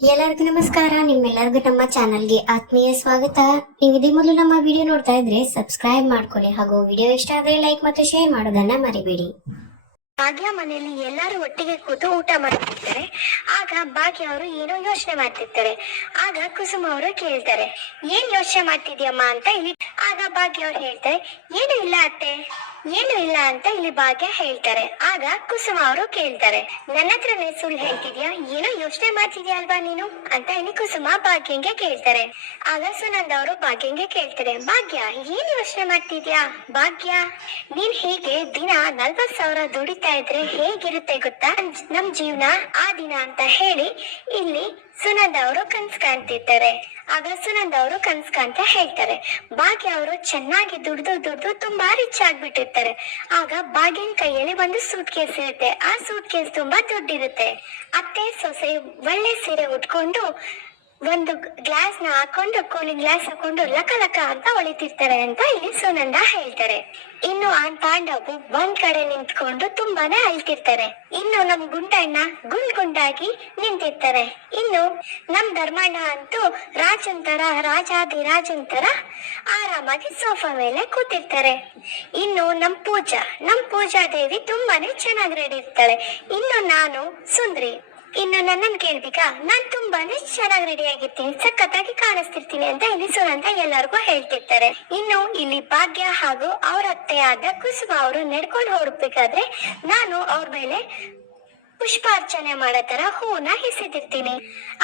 ಎಲ್ಲರಿಗೂ ನಮಸ್ಕಾರ. ನಿಮ್ಮೆಲ್ಲರಿಗೂ ನಮ್ಮ ಚಾನಲ್ಗೆ ಆತ್ಮೀಯ ಸ್ವಾಗತ. ನೀವು ಇದೇ ಮೊದಲು ನಮ್ಮ ವಿಡಿಯೋ ನೋಡ್ತಾ ಇದ್ರೆ ಸಬ್ಸ್ಕ್ರೈಬ್ ಮಾಡ್ಕೊಳ್ಳಿ ಹಾಗೂ ವಿಡಿಯೋ ಇಷ್ಟ ಆದ್ರೆ ಲೈಕ್ ಮತ್ತು ಶೇರ್ ಮಾಡೋದನ್ನ ಮರಿಬೇಡಿ. ಭಾಗ್ಯ ಮನೆಯಲ್ಲಿ ಎಲ್ಲರೂ ಒಟ್ಟಿಗೆ ಕೂತು ಊಟ ಮಾಡ್ತಿರ್ತಾರೆ ಆಗ ಭಾಗ್ಯ ಅವರು ಏನೋ ಯೋಚನೆ ಮಾಡ್ತಿರ್ತಾರೆ. ಆಗ ಕುಸುಮ ಅವರು ಕೇಳ್ತಾರೆ, ಏನ್ ಯೋಚನೆ ಮಾಡ್ತಿದ್ಯಮ್ಮ? ಅಂತ ಹೇಳಿ. ಆಗ ಭಾಗ್ಯ ಅವ್ರು ಹೇಳ್ತಾರೆ, ಏನು ಇಲ್ಲ ಅತ್ತೆ. ಏನು ಇಲ್ಲ ಅಂತ ಇಲ್ಲಿ ಭಾಗ್ಯ ಹೇಳ್ತಾರೆ. ಆಗ ಕುಸುಮ ಅವರು ಕೇಳ್ತಾರೆ, ನನ್ನ ಹತ್ರನೇ ಸುಳ್ಳು ಹೇಳ್ತಿದ್ಯಾ? ಏನೋ ಯೋಚನೆ ಮಾಡ್ತಿದ್ಯಾ ಅಲ್ವಾ ನೀನು? ಅಂತ ಇಲ್ಲಿ ಕುಸುಮ ಭಾಗ್ಯಂಗೆ ಕೇಳ್ತಾರೆ. ಆಗ ಸುನಂದ ಅವರು ಭಾಗ್ಯಂಗೆ ಕೇಳ್ತಾರೆ, ಭಾಗ್ಯ, ಏನ್ ಯೋಚನೆ ಮಾಡ್ತಿದ್ಯಾ? ಭಾಗ್ಯ, ನೀನ್ ಹೀಗೆ ದಿನ ನಲ್ವತ್ ಸಾವಿರ ದುಡಿತಾ ಇದ್ರೆ ಹೇಗಿರುತ್ತೆ ಗೊತ್ತಾ? ನಮ್ ಜೀವನ ಆ ದಿನ ಅಂತ ಹೇಳಿ ಇಲ್ಲಿ ಸುನಂದ ಅವರು ಕನ್ಸ್ ಕಾಣ್ತಿರ್ತಾರೆ ಆಗ ಸುನಂದ ಅವರು ಕನ್ಸ್ ಹೇಳ್ತಾರೆ. ಭಾಗ್ಯ ಅವರು ಚೆನ್ನಾಗಿ ದುಡ್ದು ದುಡ್ದು ತುಂಬಾ ರಿಚ್ ಆಗ್ಬಿಟ್ಟಿರ್ತಾರೆ. ಆಗ ಭಾಗ್ಯನ್ ಕೈಯಲ್ಲಿ ಒಂದು ಸೂಟ್ ಕೇಸ್ ಇರುತ್ತೆ. ಆ ಸೂಟ್ ಕೇಸ್ ತುಂಬಾ ದುಡ್ಡಿರುತ್ತೆ. ಅತ್ತೆ, ಸೊಸೆ ಒಳ್ಳೆ ಸೀರೆ ಉಟ್ಕೊಂಡು ಒಂದು ಗ್ಲಾಸ್ನ ಹಾಕೊಂಡು ಕೂಲಿಂಗ್ ಗ್ಲಾಸ್ ಹಾಕೊಂಡು ಲಕ ಲಕ ಅಂತ ಒಳಿತಿರ್ತಾರೆ ಅಂತ ಇಲ್ಲಿ ಸುನಂದ ಹೇಳ್ತಾರೆ. ಇನ್ನು ಆ ತಾಂಡವು ಒಂದ್ ಕಡೆ ನಿಂತ್ಕೊಂಡು ತುಂಬಾನೇ ಅಳ್ತಿರ್ತಾರೆ. ಇನ್ನು ನಮ್ ಗುಂಡಣ್ಣ ಗುಂಡ್ ಗುಂಡಾಗಿ ನಿಂತಿರ್ತಾರೆ. ಇನ್ನು ನಮ್ ಧರ್ಮಣ್ಣ ಅಂತೂ ರಾಜಂತರ ರಾಜಾದಿರಾಜಂತರ ಆರಾಮಾಗಿ ಸೋಫಾ ಮೇಲೆ ಕೂತಿರ್ತಾರೆ. ಇನ್ನು ನಮ್ ಪೂಜಾ ನಮ್ ಪೂಜಾ ದೇವಿ ತುಂಬಾನೇ ಚೆನ್ನಾಗಿ ರೆಡಿ ಇರ್ತಾಳೆ. ಇನ್ನು ನಾನು ಸುಂದ್ರಿ. ಇನ್ನು ನನ್ನನ್ ಕೇಳ್ಬೇಕಾ ನಾನ್ ತುಂಬಾನೇ ಚೆನ್ನಾಗಿ ರೆಡಿ ಆಗಿರ್ತೀನಿ. ಸಖತ್ತಾಗಿ ಕಾಣಿಸ್ತಿರ್ತೀನಿ ಅಂತ ಇಲ್ಲಿ ಸುನಂದ ಎಲ್ಲರಿಗೂ ಹೇಳ್ತಿರ್ತಾರೆ. ಇನ್ನು ಇಲ್ಲಿ ಭಾಗ್ಯ ಹಾಗೂ ಅವ್ರ ಅತ್ತೆಯಾದ ಕುಸುಮ ಅವರು ನಡ್ಕೊಂಡು ಹೊರಡ್ಬೇಕಾದ್ರೆ ನಾನು ಅವ್ರ ಮೇಲೆ ಪುಷ್ಪಾರ್ಚನೆ ಮಾಡೋ ತರ ಹೂವನ್ನ ಎಸೆದಿರ್ತೀನಿ.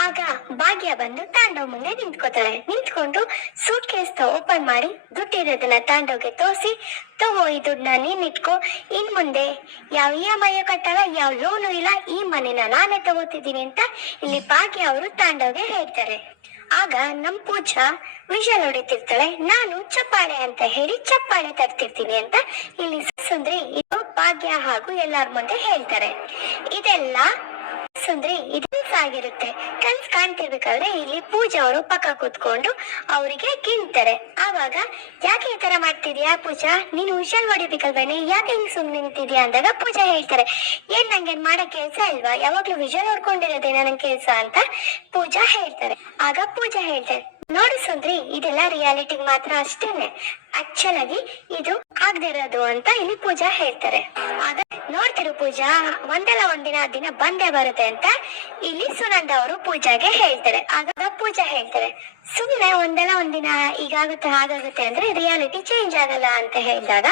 ಆಗ ಭಾಗ್ಯ ಬಂದು ತಾಂಡವ್ ಮುಂದೆ ನಿಂತ್ಕೋತಾಳೆ. ನಿಂತ್ಕೊಂಡು ಸೂಟ್ ಕೇಸ್ ಓಪನ್ ಮಾಡಿ ದುಡ್ಡಿರೋದನ್ನ ತಾಂಡವ್ಗೆ ತೋರಿಸಿ, ತಗೋ ಈ ದುಡ್ಡನ್ನ ನೀನ್ ಇನ್ ಮುಂದೆ ಯಾವ ಇ ಎಂ ಐ ಕಟ್ಟಲ್ಲ, ಯಾವ ಲೋನು ಇಲ್ಲ, ಈ ಮನೆನ ನಾನೇ ತಗೋತಿದ್ದೀನಿ ಅಂತ ಇಲ್ಲಿ ಭಾಗ್ಯ ಅವರು ತಾಂಡವ್ಗೆ ಹೇಳ್ತಾರೆ. ಆಗ ನಮ್ ಪೂಜಾ ವಿಷಲ್ ಹೊಡಿತಿರ್ತಾಳೆ ನಾನು ಚಪ್ಪಾಳೆ ಅಂತ ಹೇಳಿ ಚಪ್ಪಾಳೆ ತರ್ತಿರ್ತೀನಿ ಅಂತ ಇಲ್ಲಿ ಸುಂದ್ರಿ ಇದು ಭಾಗ್ಯ ಹಾಗೂ ಎಲ್ಲಾರ ಮುಂದೆ ಹೇಳ್ತಾರೆ. ಇದೆಲ್ಲ ಸುಂದ್ರಿ ಇದು ಆಗಿರುತ್ತೆ. ಕನ್ಸ್ ಕಾಣ್ತಿರ್ಬೇಕಾದ್ರೆ ಇಲ್ಲಿ ಪೂಜಾ ಅವರು ಪಕ್ಕ ಕೂತ್ಕೊಂಡು ಅವರಿಗೆ ಕಿಂತಾರೆ ಆವಾಗ, ಯಾಕೆ ಈ ತರ ಮಾಡ್ತಿದ್ಯಾ ಪೂಜಾ? ನೀನು ಹುಷಾರ್ ಹೊಡಿಬೇಕಲ್ವೇನೆ ಯಾಕೆ ಹಿಂಗ್ ಸುಮ್ನೆ ನಿಂತಿದ್ಯಾ? ಅಂದಾಗ ಪೂಜಾ ಹೇಳ್ತಾರೆ, ಏನ್ ನಂಗೆ ಮಾಡೋ ಕೆಲ್ಸ ಇಲ್ವಾ? ಯಾವಾಗ್ಲೂ ವಿಷಲ್ ನೋಡ್ಕೊಂಡಿರೋದೇನ ನನ್ ಕೆಲ್ಸ ಅಂತ ಪೂಜಾ ಹೇಳ್ತಾರೆ. ಆಗ ಪೂಜಾ ಹೇಳ್ತಾರೆ, ನೋಡು ಸುಂದ್ರಿ, ಇದೆಲ್ಲ ರಿಯಾಲಿಟಿ ಮಾತ್ರ ಅಷ್ಟೇನೆ. ಆಕ್ಚುಲ್ ಆಗಿ ಇದು ಆಗ್ದಿರೋದು ಅಂತ ಇಲ್ಲಿ ಪೂಜಾ ಹೇಳ್ತಾರೆ. ನೋಡ್ತಿರು ಪೂಜಾ, ಒಂದಲ್ಲ ಒಂದಿನ ದಿನ ಬಂದೇ ಬರುತ್ತೆ ಅಂತ ಇಲ್ಲಿ ಸುನಂದ ಅವರು ಪೂಜಾಗೆ ಹೇಳ್ತಾರೆ. ಆಗ ಪೂಜಾ ಹೇಳ್ತಾರೆ, ಸುಮ್ನೆ ಒಂದಲ್ಲ ಒಂದಿನ ಈಗಾಗುತ್ತೆ ಹಾಗಾಗುತ್ತೆ ಅಂದ್ರೆ ರಿಯಾಲಿಟಿ ಚೇಂಜ್ ಆಗಲ್ಲ ಅಂತ ಹೇಳಿದಾಗ,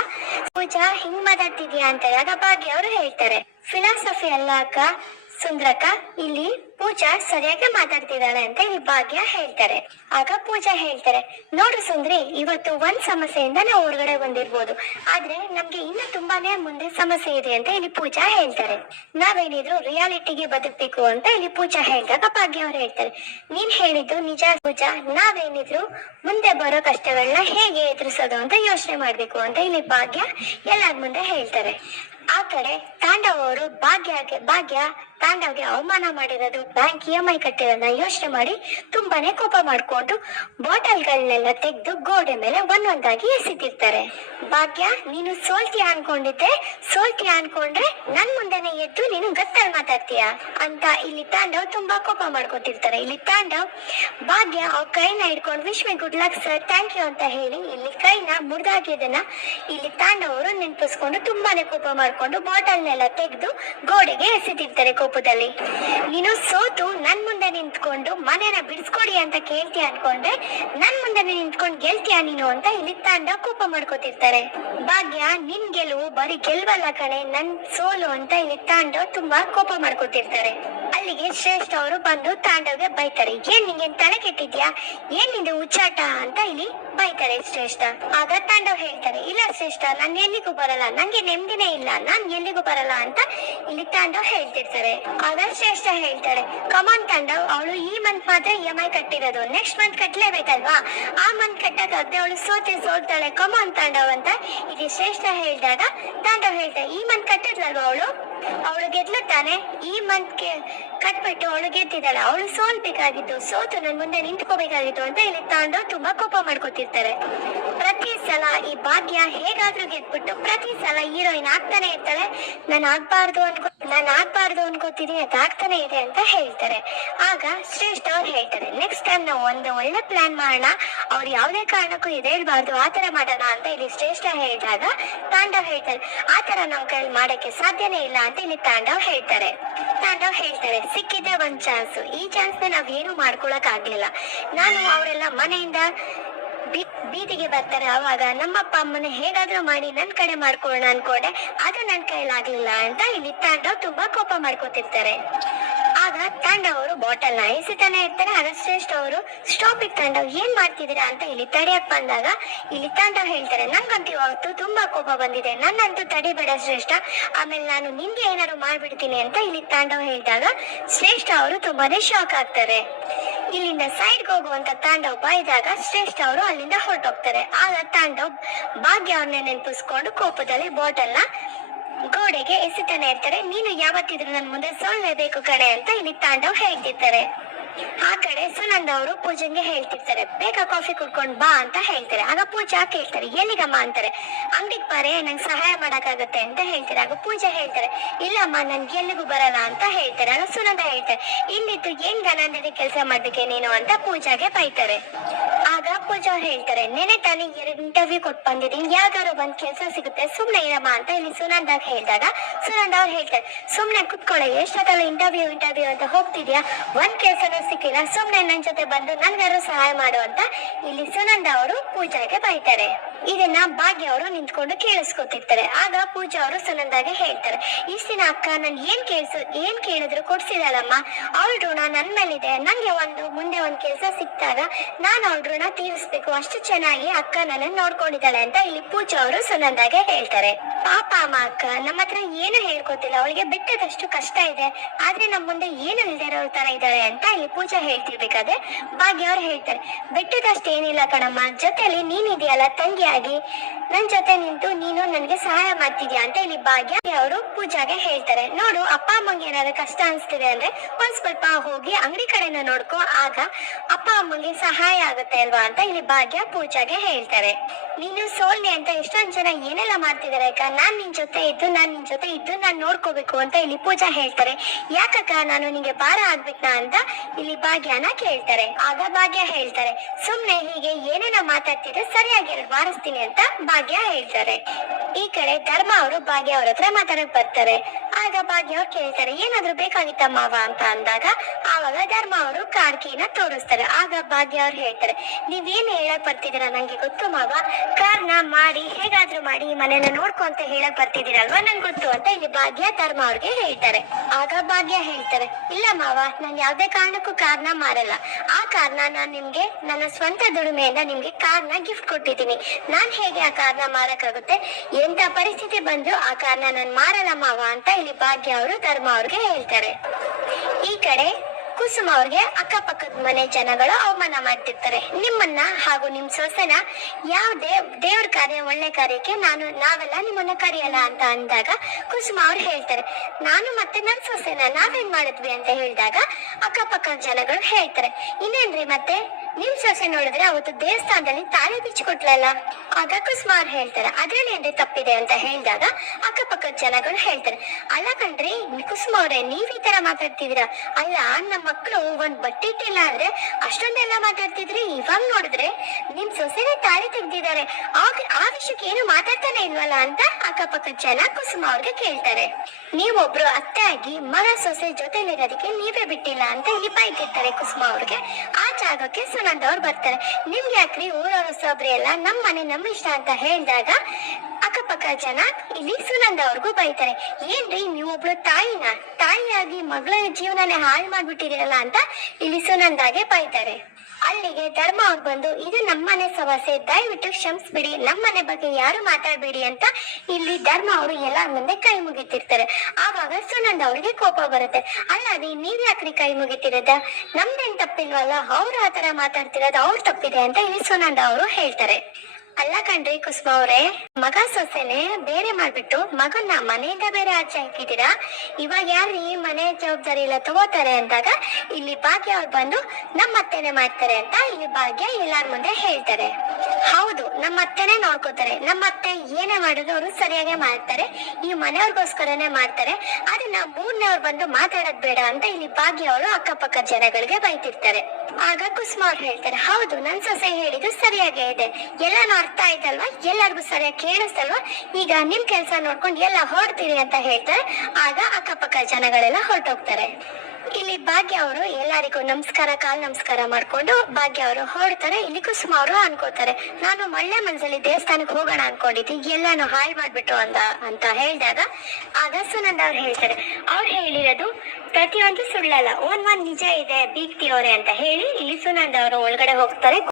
ಪೂಜಾ, ಹಿಂಗ್ ಮಾತಾಡ್ತಿದ್ಯಾ ಅಂತ ಹೇಳಿದಾಗ ಭಾಗ್ಯ ಅವರು ಹೇಳ್ತಾರೆ. ಫಿಲಾಸಫಿ ಅಲ್ಲ ಅಕ್ಕ ಸುಂದ್ರಕ್ಕ ಇಲ್ಲಿ ಪೂಜಾ ಸರಿಯಾಗಿ ಮಾತಾಡ್ತಿದ್ದಾಳೆ ಅಂತ ಇಲ್ಲಿ ಭಾಗ್ಯ ಹೇಳ್ತಾರೆ. ಆಗ ಪೂಜಾ ಹೇಳ್ತಾರೆ, ನೋಡು ಸುಂದ್ರಿ, ಇವತ್ತು ಒಂದ್ ಸಮಸ್ಯೆಯಿಂದ ನಾವು ಹೊರಗಡೆ ಬಂದಿರ್ಬೋದು. ಆದ್ರೆ ನಮ್ಗೆ ಇನ್ನು ತುಂಬಾನೇ ಮುಂದೆ ಸಮಸ್ಯೆ ಇದೆ ಅಂತ ಇಲ್ಲಿ ಪೂಜಾ ಹೇಳ್ತಾರೆ. ನಾವೇನಿದ್ರು ರಿಯಾಲಿಟಿಗೆ ಬದುಕ್ಬೇಕು ಅಂತ ಇಲ್ಲಿ ಪೂಜಾ ಹೇಳಿದಾಗ ಭಾಗ್ಯ ಅವ್ರು ಹೇಳ್ತಾರೆ. ನೀನ್ ಹೇಳಿದ್ದು ನಿಜ ಪೂಜಾ, ನಾವೇನಿದ್ರು ಮುಂದೆ ಬರೋ ಕಷ್ಟಗಳನ್ನ ಹೇಗೆ ಎದುರಿಸೋದು ಅಂತ ಯೋಚನೆ ಮಾಡ್ಬೇಕು ಅಂತ ಇಲ್ಲಿ ಭಾಗ್ಯ ಎಲ್ಲಾರ್ ಮುಂದೆ ಹೇಳ್ತಾರೆ. ಆ ಕಡೆ ತಾಂಡವರು ಭಾಗ್ಯ ಭಾಗ್ಯ ತಾಂಡವ್ಗೆ ಅವಮಾನ ಮಾಡಿರೋದು ಬ್ಯಾಂಕ್ ಇ ಎಂ ಐ ಕಟ್ಟಿರೋದನ್ನ ಯೋಚನೆ ಮಾಡಿ ತುಂಬಾನೇ ಕೋಪ ಮಾಡ್ಕೊಂಡು ಬಾಟಲ್ಗಳನ್ನೆಲ್ಲ ತೆಗೆದು ಗೋಡೆ ಮೇಲೆ ಒಂದೊಂದಾಗಿ ಎಸಿತಿರ್ತಾರೆ ಭಾಗ್ಯ, ನೀನು ಸೋಲ್ತಿ ಅನ್ಕೊಂಡಿದ್ದೆ. ಸೋಲ್ತಿ ಅನ್ಕೊಂಡ್ರೆ ನನ್ ಮುಂದೆನೆ ಎದ್ದು ನೀನು ಗತ್ತಲ್ ಮಾತಾಡ್ತೀಯ? ಅಂತ ಇಲ್ಲಿ ತಾಂಡವ್ ತುಂಬಾ ಕೋಪ ಮಾಡ್ಕೊತಿರ್ತಾರೆ. ಇಲ್ಲಿ ತಾಂಡವ್, ಭಾಗ್ಯ, ಅವ್ರ ಕೈನ ಹಿಡ್ಕೊಂಡು wish me good luck sir thank you ಅಂತ ಹೇಳಿ ಇಲ್ಲಿ ಕೈನ ಮುರಿದಾಗಿದ್ದನ್ನ ಇಲ್ಲಿ ತಾಂಡವ್ ಅವರು ನೆನಪಿಸ್ಕೊಂಡು ತುಂಬಾನೇ ಕೋಪ ಮಾಡ್ಕೊಂಡು ಬಾಟಲ್ನೆಲ್ಲ ತೆಗೆದು ಗೋಡೆಗೆ ಎಸೆತಿರ್ತಾರೆ ಕೋಪದಲ್ಲಿ ನೀನು ಸೋತು, ನನ್ ಮುಂದೆ ನಿಂತ್ಕೊಂಡು ಮನೆನ ಬಿಡಿಸ್ಕೊಡಿ ಅಂತ ಕೇಳ್ತಿ ಅನ್ಕೊಂಡ್ರೆ, ನನ್ ಮುಂದೆ ನಿಂತ್ಕೊಂಡು ಗೆಲ್ತೀಯ ನೀನು ಅಂತ ಇಲ್ಲಿ ತಾಂಡ ಕೋಪ ಮಾಡ್ಕೋತಿರ್ತಾರೆ. ಭಾಗ್ಯ, ನಿನ್ ಗೆಲುವು ಬರೀ ಗೆಲ್ವಲ್ಲ ಕಣೆ, ನನ್ ಸೋಲು ಅಂತ ಇಲ್ಲಿ ತಾಂಡ ತುಂಬಾ ಕೋಪ ಮಾಡ್ಕೋತಿರ್ತಾರೆ. ಅಲ್ಲಿಗೆ ಶ್ರೇಷ್ಠ ಅವರು ಬಂದು ತಾಂಡವ್ಗೆ ಬೈತಾರೆ. ಏನ್ ನಿಂಗೆ ತಲೆ ಕೆಟ್ಟಿದ್ಯಾ? ಏನ್ ನಿಂದು ಹುಚ್ಚಾಟ ಅಂತ ಇಲ್ಲಿ ಬೈತಾರೆ ಶ್ರೇಷ್ಠ. ಆಗ ತಾಂಡವ್ ಹೇಳ್ತಾರೆ, ಇಲ್ಲ ಶ್ರೇಷ್ಠ, ನಾನು ಎಲ್ಲಿಗೂ ಬರಲ್ಲ, ನಂಗೆ ನೆಮ್ಮದಿನೇ ಇಲ್ಲ, ನಾನ್ ಎಲ್ಲಿಗೂ ಬರಲ್ಲ ಅಂತ ಇಲ್ಲಿ ತಾಂಡವ್ ಹೇಳ್ತಿರ್ತಾರೆ. ಆಗ ಶ್ರೇಷ್ಠ ಹೇಳ್ತಾರೆ ಕಮಾನ್ ತಾಂಡವ್, ಅವಳು ಈ ಮಂತ್ ಮಾತ್ರ ಇ ಎಂ ಐ ಕಟ್ಟಿರೋದು ನೆಕ್ಸ್ಟ್ ಮಂತ್ ಕಟ್ಲೇಬೇಕಲ್ವಾ? ಆ ಮಂತ್ ಕಟ್ಟಕ್ಕಾಗದೆ ಅವಳು ಸೋತೆ ಸೋಲ್ತಾಳೆ ಕಮಾನ್ ತಾಂಡವ್ ಅಂತ ಇಲ್ಲಿ ಶ್ರೇಷ್ಠ ಹೇಳಿದಾಗ ತಾಂಡವ್ ಹೇಳ್ತಾರೆ ಈ ಮಂತ್ ಕಟ್ಟಿದ್ಲಲ್ವಾ ಅವಳು ಅವಳು ಗೆದ್ಲು ತಾನೆ ಈ ಮಂತ್ ಕಟ್ಬಿಟ್ಟು ಅವಳು ಗೆದ್ದಿದ್ದಾಳೆ. ಅವಳು ಸೋಲ್ಬೇಕಾಗಿತ್ತು. ಸೋತು ನನ್ ಮುಂದೆ ನಿಂತ್ಕೋಬೇಕಾಗಿತ್ತು ಅಂತ ಇಲ್ಲಿ ತಾಂಡ ತುಂಬಾ ಕೋಪ ಮಾಡ್ಕೊತಿರ್ತಾರೆ. ಪ್ರತಿ ಸಲ ಈ ಭಾಗ್ಯ ಹೇಗಾದ್ರೂ ಗೆದ್ಬಿಟ್ಟು ಪ್ರತಿ ಸಲ ಹೀರೋಯಿನ್ ಆಗ್ತಾನೆ ಇರ್ತಾಳೆ. ನಾನು ಆಗ್ಬಾರ್ದು ಅನ್ಕೊ ನಾನು ಆಗ್ಬಾರ್ದು ಅನ್ಕೋತಿದ್ದೀನಿ ಅದಾಗ್ತಾನೆ ಇದೆ ಅಂತ ಹೇಳ್ತಾರೆ. ಆಗ ಶ್ರೇಷ್ಠ ಅವ್ರು ಹೇಳ್ತಾರೆ ನೆಕ್ಸ್ಟ್ ಟೈಮ್ ನಾವು ಒಂದು ಒಳ್ಳೆ ಪ್ಲಾನ್ ಮಾಡೋಣ, ಅವ್ರು ಯಾವುದೇ ಕಾರಣಕ್ಕೂ ಇದೇಳ್ಬಾರ್ದು ಆ ತರ ಮಾಡೋಣ ಅಂತ ಇಲ್ಲಿ ಶ್ರೇಷ್ಠ ಹೇಳಿದಾಗ ತಾಂಡವ್ ಹೇಳ್ತಾರೆ. ಆ ತರ ನಮ್ಮ ಕೈಲಿ ಮಾಡಕ್ಕೆ ಸಾಧ್ಯನೇ ಇಲ್ಲ ಅಂತ ಇಲ್ಲಿ ತಾಂಡವ್ ಹೇಳ್ತಾರೆ. ತಾಂಡವ್ ಹೇಳ್ತಾರೆ, ಸಿಕ್ಕಿದ್ದೆ ಒಂದ್ ಚಾನ್ಸ್ ಈ ಚಾನ್ಸ್ನ ನಾವ್ ಏನು ನಾನು ಅವರೆಲ್ಲ ಮನೆಯಿಂದ ಬೀ- ಬೀದಿಗೆ ಬರ್ತಾರೆ. ಅವಾಗ ನಮ್ಮಪ್ಪ ಅಮ್ಮನ ಹೇಗಾದ್ರೂ ಮಾಡಿ ನನ್ ಕಡೆ ಮಾಡ್ಕೊಳ್ಳೋಣ ಅನ್ಕೊಂಡೆ. ಅದು ನನ್ ಕೈಲಾಗ್ಲಿಲ್ಲ ಅಂತ ಇಲ್ಲಿ ತಾಂಡವ್ ತುಂಬಾ ಕೋಪ ಮಾಡ್ಕೋತಿರ್ತಾರೆ. ಆಗ ತಾಂಡವ್ ಅವರು ಬಾಟಲ್ನ ಎಸಿತಾನೆ ಇರ್ತಾರೆ. ಆಗ ಶ್ರೇಷ್ಠ ಅವರು ಸ್ಟಾಪ್ ಇಟ್ ತಾಂಡವ್ ಏನ್ ಮಾಡ್ತಿದ್ದೀರಾ? ಅಂತ ಇಲ್ಲಿ ತಡೆಯಕ್ ಬಂದಾಗ ಇಲ್ಲಿ ತಾಂಡವ್ ಹೇಳ್ತಾರೆ, ನಂಗಂತೂ ಅವತ್ತು ತುಂಬಾ ಕೋಪ ಬಂದಿದೆ. ನನ್ನಂತೂ ತಡಿಬೇಡ ಶ್ರೇಷ್ಠ. ಆಮೇಲೆ ನಾನು ನಿಮ್ಗೆ ಏನಾದ್ರು ಮಾಡ್ಬಿಡ್ತೀನಿ ಅಂತ ಇಲ್ಲಿ ತಾಂಡವ್ ಹೇಳಿದಾಗ, ಶ್ರೇಷ್ಠ ಅವರು ತುಂಬಾನೇ ಶಾಕ್ ಆಗ್ತಾರೆ. ಇಲ್ಲಿಂದ ಸೈಡ್ಗೆ ಹೋಗುವಂತ ತಾಂಡವ್ ಬಾಯ್ದಾಗ ಶ್ರೇಷ್ಠ ಅವರು ಅಲ್ಲಿಂದ ಹೊರಟೋಗ್ತಾರೆ. ಆಗ ತಾಂಡವ್ ಭಾಗ್ಯ ಅವ್ರನ್ನ ನೆನಪಿಸ್ಕೊಂಡು ಕೋಪದಲ್ಲಿ ಬಾಟಲ್ ಗೋಡೆಗೆ ಎಸಿತಾನೆ ಇರ್ತಾರೆ. ನೀನು ಯಾವತ್ತಿದ್ರು ನನ್ ಮುಂದೆ ಸೋಲ್ಲೇಬೇಕು ಕಣೆ ಅಂತ ಇಲ್ಲಿ ತಾಂಡವ್ ಹೇಳ್ತಿರ್ತಾರೆ. ಆ ಕಡೆ ಸುನಂದ ಅವರು ಪೂಜನ್ಗೆ ಹೇಳ್ತಿರ್ತಾರೆ ಬೇಗ ಕಾಫಿ ಕುಡ್ಕೊಂಡ್ ಬಾ ಅಂತ ಹೇಳ್ತಾರೆ. ಆಗ ಪೂಜಾ ಕೇಳ್ತಾರೆ, ಎಲ್ಲಿಗಮ್ಮ? ಅಂತಾರೆ. ಅಂಗಡಿಗೆ ಬಾರೆ, ನಂಗೆ ಸಹಾಯ ಮಾಡಕ್ಕಾಗತ್ತೆ ಅಂತ ಹೇಳ್ತಾರೆ. ಆಗ ಪೂಜಾ ಹೇಳ್ತಾರೆ, ಇಲ್ಲಮ್ಮ, ನನ್ಗೆ ಎಲ್ಲಿಗೂ ಬರಲ್ಲ ಅಂತ ಹೇಳ್ತಾರೆ. ಆಗ ಸುನಂದ ಹೇಳ್ತಾರೆ, ಇಲ್ಲಿದ್ದು ಏನ್ ಗನಂದಿದೆ ಕೆಲಸ ಮಾಡ್ಬೇಕೆ ನೀನು? ಅಂತ ಪೂಜಾಗೆ ಬೈತಾರೆ. ಪೂಜಾ ಹೇಳ್ತಾರೆ, ನೆನೆ ತಾನೇ ಎರಡು ಇಂಟರ್ವ್ಯೂ ಕೊಟ್ಟು ಬಂದಿದ್ದೀನಿ. ಯಾವ್ದಾದ್ರು ಒಂದ್ ಕೆಲಸ ಸಿಗುತ್ತೆ, ಸುಮ್ನೆ ಇರಮ್ಮ ಅಂತ ಇಲ್ಲಿ ಸುನಂದಾಗ ಹೇಳಿದಾಗ, ಸುನಂದ ಅವ್ರು ಹೇಳ್ತಾರೆ, ಸುಮ್ನೆ ಕುತ್ಕೊಳ್ಳೆ, ಎಷ್ಟೊತ್ತಲ್ಲ ಇಂಟರ್ವ್ಯೂ ಇಂಟರ್ವ್ಯೂ ಅಂತ ಹೋಗ್ತಿದ್ಯಾ? ಒಂದ್ ಕೆಲ್ಸನೂ ಸಿಕ್ಕಿಲ್ಲ, ಸುಮ್ನೆ ನನ್ ಜೊತೆ ಬಂದು ನನ್ಗಾರು ಸಹಾಯ ಮಾಡು ಅಂತ ಇಲ್ಲಿ ಸುನಂದ ಅವರು ಪೂಜಾಗೆ ಬೈತಾರೆ. ಇದನ್ನ ಭಾಗ್ಯ ಅವರು ನಿಂತ್ಕೊಂಡು ಕೇಳಿಸ್ಕೊತಿರ್ತಾರೆ. ಆಗ ಪೂಜಾ ಅವರು ಸುನಂದಾಗೆ ಹೇಳ್ತಾರೆ, ಇಷ್ಟ ದಿನ ಅಕ್ಕ, ನನ್ ಏನ್ ಕೇಳಿಸ್, ಏನ್ ಕೇಳಿದ್ರು ಕೊಡ್ಸಿದಾಳಮ್ಮ ಅವಳ ಋಣ ನನ್ ಮೇಲಿದೆ. ನಂಗೆ ಒಂದು, ಮುಂದೆ ಒಂದ್ ಕೆಲ್ಸ ಸಿಕ್ತಾಗ ನಾನು ಅವಳ ಋಣ ತೀರಿಸ್ಬೇಕು ಅಷ್ಟು ಚೆನ್ನಾಗಿ ಅಕ್ಕ ನನ್ನ ನೋಡ್ಕೊಂಡಿದ್ದಾಳೆ ಅಂತ ಇಲ್ಲಿ ಪೂಜಾ ಅವರು ಸುನಂದಾಗೆ ಹೇಳ್ತಾರೆ. ಪಾಪ ಅಮ್ಮ ಅಕ್ಕ, ನಮ್ಮ ಹತ್ರ ಏನು ಹೇಳ್ಕೊತಿಲ್ಲ, ಅವಳಿಗೆ ಬಿಟ್ಟದಷ್ಟು ಕಷ್ಟ ಇದೆ. ಆದ್ರೆ ನಮ್ ಮುಂದೆ ಏನು ಇಲ್ದೇ ಇರೋ ತರ ಇದ್ದಾಳೆ ಅಂತ ಇಲ್ಲಿ ಪೂಜಾ ಹೇಳ್ತಿರ್ಬೇಕಾದ್ರೆ ಭಾಗ್ಯ ಅವ್ರು ಹೇಳ್ತಾರೆ. ಬಿಟ್ಟದಷ್ಟು ಏನಿಲ್ಲ ಕಣಮ್ಮ ಜೊತೆಲಿ ನೀನಿದೆಯಲ್ಲ ತಂಗಿಯಾಗಿ ನನ್ ಜೊತೆ ನಿಂತು ನೀನು ನನ್ಗೆ ಸಹಾಯ ಮಾಡ್ತಿದ್ಯಾ ಅಂತ ಇಲ್ಲಿ ಭಾಗ್ಯ ಅವರು ಪೂಜಾಗೆ ಹೇಳ್ತಾರೆ. ನೋಡು, ಅಪ್ಪ ಅಮ್ಮಂಗೆ ಏನಾದ್ರು ಕಷ್ಟ ಅನ್ಸ್ತಿದೆ ಅಂದ್ರೆ ಒಂದ್ ಸ್ವಲ್ಪ ಹೋಗಿ ಅಂಗಡಿ ಕಡೆನ ನೋಡ್ಕೋ. ಆಗ ಅಪ್ಪ ಅಮ್ಮಂಗೆ ಸಹಾಯ ಆಗುತ್ತೆ ಅಲ್ವಾ ಅಂತ ಇಲ್ಲಿ ಭಾಗ್ಯ ಪೂಜಾಗೆ ಹೇಳ್ತಾರೆ. ನೀನು ಸೋಲ್ನೆ ಅಂತ ಎಷ್ಟೊಂದ್ ಜನ ಏನೆಲ್ಲ ಮಾಡ್ತಿದಾರೆ ಅಕ್ಕ? ನಾನ್ ನಿನ್ ಜೊತೆ ಇದ್ದು, ನಾನ್ ನಿನ್ ಜೊತೆ ಇದ್ದು, ನಾನ್ ನೋಡ್ಕೋಬೇಕು ಅಂತ ಇಲ್ಲಿ ಪೂಜಾ ಹೇಳ್ತಾರೆ. ಯಾಕಕ್ಕ ನಾನು ನಿಂಗೆ ಭಾರ ಆಗ್ಬೇಕಾ ಅಂತ ಇಲ್ಲಿ ಭಾಗ್ಯನ ಕೇಳ್ತಾರೆ. ಆಗ ಭಾಗ್ಯ ಹೇಳ್ತಾರೆ, ಸುಮ್ನೆ ಹೀಗೆ ಏನೇನ ಮಾತಾಡ್ತಿದ್ರೆ ಸರಿಯಾಗಿ ಬಾರಿಸ್ತೀನಿ ಅಂತ ಭಾಗ್ಯ ಹೇಳ್ತಾರೆ. ಈ ಕಡೆ ಧರ್ಮ ಅವರು ಭಾಗ್ಯ ಅವ್ರ ಹತ್ರ ಮಾತಾಡಕ್ ಬರ್ತಾರೆ. ಆಗ ಭಾಗ್ಯ ಕೇಳ್ತಾರೆ, ಏನಾದ್ರು ಬೇಕಾಗಿತ್ತ ಮಾವ ಅಂತ ಅಂದಾಗ, ಆವಾಗ ಧರ್ಮ ಅವರು ಕಾರ್ಕಿನ ತೋರಿಸ್ತಾರೆ. ಆಗ ಭಾಗ್ಯ ಅವ್ರು ಹೇಳ್ತಾರೆ, ನೀವೇನ್ ಹೇಳಕ್ ಬರ್ತಿದ್ದೀರಾ ನಂಗೆ ಗೊತ್ತು ಮಾವ? ಕಾರ್ನ ಮಾಡಿ, ಹೇಗಾದ್ರೂ ಮಾಡಿ, ಈ ಮನೆನ ನೋಡ್ಕೊ ಅಂತ ಹೇಳಕ್ ಬರ್ತಿದ್ದೀರಲ್ವಾ ನಂಗೆ ಗೊತ್ತು ಅಂತ ಇಲ್ಲಿ ಭಾಗ್ಯ ಧರ್ಮ ಅವ್ರಿಗೆ ಹೇಳ್ತಾರೆ. ಆಗ ಭಾಗ್ಯ ಹೇಳ್ತಾರೆ, ಇಲ್ಲ ಮಾವ, ನಾನು ಯಾವ್ದೇ ಕಾರಣಕ್ಕೂ ಕಾರ್ನ ಮಾರಲ್ಲ. ಆ ಕಾರ್ನ ನಾನ್ ನಿಮ್ಗೆ, ನನ್ನ ಸ್ವಂತ ದುಡಿಮೆಯಿಂದ ನಿಮ್ಗೆ ಕಾರ್ನ ಗಿಫ್ಟ್ ಕೊಟ್ಟಿದ್ದೀನಿ. ನಾನ್ ಹೇಗೆ ಆ ಕಾರ್ನ ಮಾರಕ್ಕಾಗುತ್ತೆ? ಎಂತ ಪರಿಸ್ಥಿತಿ ಬಂದ್ರು ಆ ಕಾರ್ನ ನಾನ್ ಮಾರಲ್ಲ ಮಾವ ಅಂತ ಇಲ್ಲಿ ಭಾಗ್ಯ ಅವರು ಧರ್ಮ ಅವ್ರಿಗೆ ಹೇಳ್ತಾರೆ. ಈ ಕಡೆ ಕುಸುಮ ಅವ್ರಿಗೆ ಅಕ್ಕಪಕ್ಕದ ಮನೆ ಜನಗಳು ಅವಮಾನ ಮಾಡ್ತಿರ್ತಾರೆ. ನಿಮ್ಮನ್ನ ಹಾಗೂ ನಿಮ್ ಸೊಸೆನ ಯಾವ್ದೇ ದೇವ್ರ ಕಾರ್ಯ, ಒಳ್ಳೆ ಕಾರ್ಯಕ್ಕೆ ನಾನು, ನಾವೆಲ್ಲ ನಿಮ್ಮನ್ನ ಕರೆಯಲ್ಲ ಅಂತ ಅಂದಾಗ ಕುಸುಮ ಅವ್ರು ಹೇಳ್ತಾರೆ. ನಾನು ಮತ್ತೆ ನನ್ ಸೊಸೆನ ನಾವೇನ್ ಮಾಡಿದ್ವಿ ಅಂತ ಹೇಳಿದಾಗ ಅಕ್ಕಪಕ್ಕದ ಜನಗಳು ಹೇಳ್ತಾರೆ. ಇನ್ನೇನ್ರಿ ಮತ್ತೆ? ನಿಮ್ ಸೊಸೆ ನೋಡಿದ್ರೆ ಅವತ್ತು ದೇವಸ್ಥಾನದಲ್ಲಿ ತಾಳಿ ಬಿಚ್ಚಿಕೊಟ್ಲಲ್ಲ ಆಗ ಕುಸುಮಾರ್ ಹೇಳ್ತಾರೆ, ಅದ್ರಲ್ಲಿ ಏನ್ರಿ ತಪ್ಪಿದೆ ಅಂತ ಹೇಳಿದಾಗ ಅಕ್ಕಪಕ್ಕದ ಜನಗಳು ಹೇಳ್ತಾರೆ, ಅಲ್ಲ ಕಣ್ರಿ ಕುಸುಮ ಅವ್ರೆ ನೀವ್ ಈ ತರ ಮಾತಾಡ್ತಿದೀರಾ ಅಲ್ಲ, ನಮ್ಮ ಮಕ್ಕಳು ಒಂದ್ ಬಟ್ಟೆ ಇಟ್ಟಿಲ್ಲ ಅಂದ್ರೆ ಅಷ್ಟೊಂದೆಲ್ಲ ಮಾತಾಡ್ತಿದ್ರೆ? ಇವಾಗ ನೋಡಿದ್ರೆ ನಿಮ್ ಸೊಸೆನೇ ತಾಳಿ ತೆಗ್ದಿದ್ದಾರೆ. ಆ ವಿಷಯಕ್ಕೆ ಏನು ಮಾತಾಡ್ತಾನೆ ಇಲ್ವಲ್ಲ ಅಂತ ಅಕ್ಕಪಕ್ಕ ಜನ ಕುಸುಮ ಅವ್ರಿಗೆ ಕೇಳ್ತಾರೆ. ನೀವೊಬ್ರು ಅತ್ತೆ ಆಗಿ ಮರ ಸೊಸೆ ಜೊತೆಲಿರೋದಕ್ಕೆ ನೀವೇ ಬಿಟ್ಟಿಲ್ಲ ಅಂತ ಇಲ್ಲಿ ಬೈತಿರ್ತಾರೆ ಕುಸುಮ ಅವ್ರಿಗೆ. ಆ ಜಾಗಕ್ಕೆ ಸುನಂದ ಅವ್ರು ಬರ್ತಾರೆ. ನಿಮ್ಗೆ ಯಾಕ್ರಿ ಊರವ್ರ ಸೊಬ್ರಿ ಎಲ್ಲ ನಮ್ ಮನೆ ನಮ್ ಇಷ್ಟ ಅಂತ ಹೇಳಿದಾಗ ಅಕ್ಕಪಕ್ಕ ಜನ ಇಲ್ಲಿ ಸುನಂದ ಅವ್ರಿಗೂ ಬೈತಾರೆ. ಏನ್ರಿ ನೀವೊಬ್ಳು ತಾಯಿನ? ತಾಯಿಯಾಗಿ ಮಗಳ ಜೀವನನೇ ಹಾಳು ಮಾಡ್ಬಿಟ್ಟಿದಿರಲ್ಲ ಅಂತ ಇಲ್ಲಿ ಸುನಂದಾಗೆ ಬೈತಾರೆ. ಅಲ್ಲಿಗೆ ಧರ್ಮ ಅವ್ರು ಬಂದು, ಇದು ನಮ್ಮನೆ ಸಮಸ್ಯೆ, ದಯವಿಟ್ಟು ಕ್ಷಮಿಸ್ಬಿಡಿ, ನಮ್ಮನೆ ಬಗ್ಗೆ ಯಾರು ಮಾತಾಡ್ಬೇಡಿ ಅಂತ ಇಲ್ಲಿ ಧರ್ಮ ಅವರು ಎಲ್ಲ ಮುಂದೆ ಕೈ ಮುಗಿತಿರ್ತಾರೆ. ಆವಾಗ ಸುನಂದ ಅವ್ರಿಗೆ ಕೋಪ ಬರುತ್ತೆ. ಅಲ್ಲದೆ ನೀವ್ ಯಾಕ್ರಿ ಕೈ ಮುಗಿತಿರದ? ನಮ್ದೇನ್ ತಪ್ಪಿಲ್ವಲ್ಲ, ಅವ್ರು ಆತರ ಮಾತಾಡ್ತಿರೋದು ಅವ್ರು ತಪ್ಪಿದೆ ಅಂತ ಇಲ್ಲಿ ಸುನಂದ ಅವರು ಹೇಳ್ತಾರೆ. ಅಲ್ಲ ಕಣ್ರಿ ಕುಸುಮ ಅವ್ರೆ, ಮಗ ಸೊಸೆನೆ ಬೇರೆ ಮಾಡ್ಬಿಟ್ಟು ಮಗನ್ನ ಮನೆಯಿಂದ ಬೇರೆ ಆಚೆ ಹಾಕಿದ್ದೀರಾ? ಇವಾಗ ಯಾರ್ರಿ ಮನೆ ಜವಾಬ್ದಾರಿ ಎಲ್ಲ ತಗೋತಾರೆ ಅಂದಾಗ ಇಲ್ಲಿ ಭಾಗ್ಯ ಅವ್ರು ಬಂದು ನಮ್ಮ ಅತ್ತೆನೆ ಮಾಡ್ತಾರೆ ಅಂತ ಇಲ್ಲಿ ಭಾಗ್ಯ ಎಲ್ಲಾರ ಮುಂದೆ ಹೇಳ್ತಾರೆ. ಹೌದು, ನಮ್ಮ ಅತ್ತೆನೆ ನೋಡ್ಕೋತಾರೆ. ನಮ್ಮ ಅತ್ತೆ ಏನೇ ಮಾಡಿದ್ರು ಅವರು ಸರಿಯಾಗಿ ಮಾಡ್ತಾರೆ. ಈ ಮನೆಯವ್ರಿಗೋಸ್ಕರನೇ ಮಾಡ್ತಾರೆ. ಅದನ್ನ ಮೂರ್ನೇವ್ರು ಬಂದು ಮಾತಾಡೋದ್ ಬೇಡ ಅಂತ ಇಲ್ಲಿ ಭಾಗ್ಯ ಅವರು ಅಕ್ಕಪಕ್ಕ ಜನಗಳಿಗೆ ಬೈತಿರ್ತಾರೆ. ಆಗ ಕುಸುಮ ಅವ್ರು ಹೇಳ್ತಾರೆ, ಹೌದು, ನನ್ ಸೊಸೆ ಹೇಳಿದ್ದು ಸರಿಯಾಗೇ ಇದೆ. ಎಲ್ಲಾನು ಅರ್ಥ ಆಯ್ತಲ್ವಾ? ಎಲ್ಲರಿಗೂ ಸರಿಯಾಗಿ ಕೇಳಿಸ್ತಲ್ವಾ? ಈಗ ನಿಮ್ ಕೆಲ್ಸ ನೋಡ್ಕೊಂಡು ಎಲ್ಲ ಹೊರಡ್ತೀರಿ ಅಂತ ಹೇಳ್ತಾರೆ. ಆಗ ಅಕ್ಕಪಕ್ಕ ಜನಗಳೆಲ್ಲ ಹೊರಟೋಗ್ತಾರೆ. ಇಲ್ಲಿ ಭಾಗ್ಯ ಅವರು ಎಲ್ಲರಿಗೂ ನಮಸ್ಕಾರ, ಕಾಲ್ ನಮಸ್ಕಾರ ಮಾಡ್ಕೊಂಡು ಭಾಗ್ಯ ಅವರು ಹೊರಡ್ತಾರೆ. ಇಲ್ಲಿ ಕುಸುಮ ಅವರು ಅನ್ಕೋತಾರೆ ನಾನು ಮಳ್ಳೆ ಮನ್ಸಲ್ಲಿ ದೇವಸ್ಥಾನಕ್ಕೆ ಹೋಗೋಣ ಅನ್ಕೊಂಡಿದ್ದೆ ಎಲ್ಲಾನು ಹಾಳು ಮಾಡ್ಬಿಟ್ಟು ಅಂತ ಅಂತ ಹೇಳಿದಾಗ ಆಗ ಸುನಂದ ಅವ್ರು ಹೇಳ್ತಾರೆ. ಅವ್ರು ಹೇಳಿರೋದು, ಪ್ರತಿಯೊಂದು ಸುಳ್ಳಲ್ಲ. ಒಂದ್ ಒಂದ್ ನಿಜ ಇದೆ ಬೀಗ್ತಿ ಅವ್ರೆ ಅಂತ ಹೇಳಿ ಇಲ್ಲಿ ಸುನಂದ ಅವರು ಒಳಗಡೆ ಹೋಗ್ತಾರೆ.